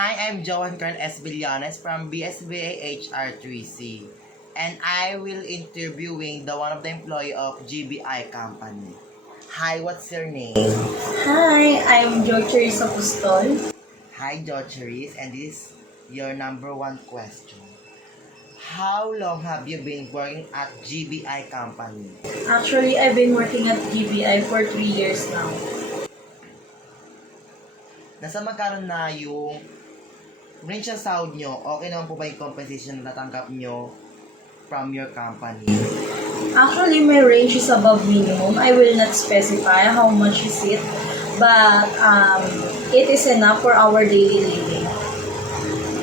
Hi, I'm Joan Carl S. Villanes from BSBA HR3C, and I will interviewing the one of the employee of GBI company. Hi, what's your name? Hi, I'm Jocheris Apostol. Hi, Jocheris, and this is your number one question. How long have you been working at GBI company? Actually, I've been working at GBI for 3 years now. Nasa magkano na yung range ng sahod nyo? Okay naman po ba yung compensation na natanggap nyo from your company? Actually, my range is above minimum. I will not specify how much is it, but it is enough for our daily living.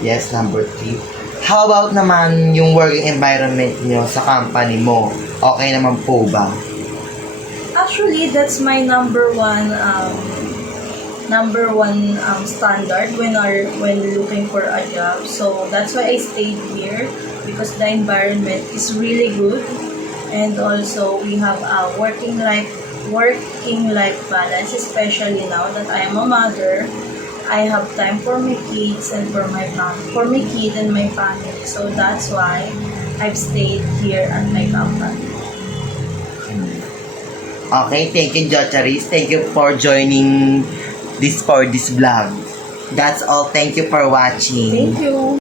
Yes, number 3. How about naman yung working environment nyo sa company mo? Okay naman po ba? Actually, that's my number one standard when looking for a job. So that's why I stayed here because the environment is really good, and also we have a working life balance. Especially now that I am a mother, I have time for my kids and for my kid and my family. So that's why I've stayed here at my company. Okay, thank you, Jocharis. Thank you for joining this vlog. That's all. Thank you for watching. Thank you.